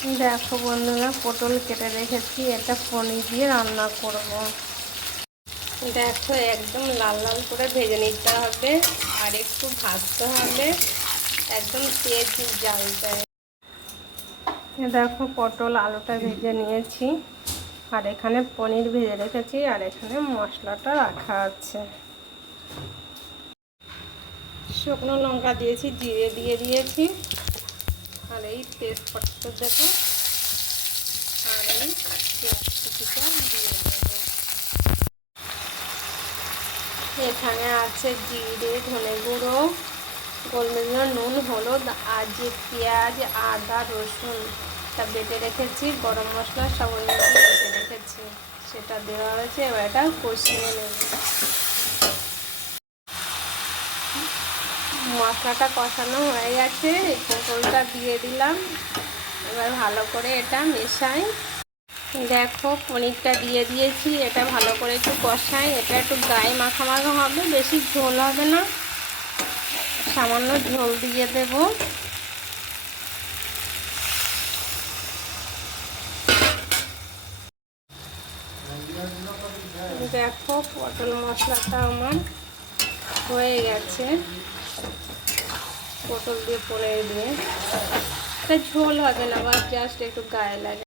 দেখো বন্ধুরা, পটল কেটে রেখেছি, এটা পনির দিয়ে রান্না করব। দেখো একদম লাল লাল করে ভেজে নিতে হবে আর একটু ভাজতে হবে, একদম তেজ জ্বালটায়। দেখো পটল আলুটা ভেজে নিয়েছি, আর এখানে পনির ভেজে রেখেছি, আর এখানে মশলাটা রাখা আছে। শুকনো লঙ্কা দিয়েছি, জিরে দিয়ে দিয়েছি, আর এই তেজপাতা দেবো, আর এই পেঁয়াজ কুচিটা দিয়ে দেবো। এখানে আছে জিরে, ধনে গুঁড়ো, গোলমরিচ, নুন, হলুদ, আর যে পেঁয়াজ, আদা, রসুন তা বেটে রেখেছি, গরম মশলা সব ওই মধ্যে বেটে রেখেছি, সেটা দেওয়া হয়েছে। এবার এটা কষিয়ে নেব। মশলাটা কষানো হয়ে গেছে, এই পটলটা দিয়ে দিলাম। এবার ভালো করে এটা মেশাই। দেখো পনিরটা দিয়ে দিয়েছি, এটা ভালো করে একটু কষাই। এটা একটু গায়ে মাখা মাখা হবে, বেশি ঝোল হবে না, সামান্য ঝোল দিয়ে দেব। দেখো পটল মশলাটা আমার হয়ে গেছে, পটল দিয়ে পনির দিয়ে। এটা ঝোল হবে না, বা জাস্ট একটু গায়ে লাগে।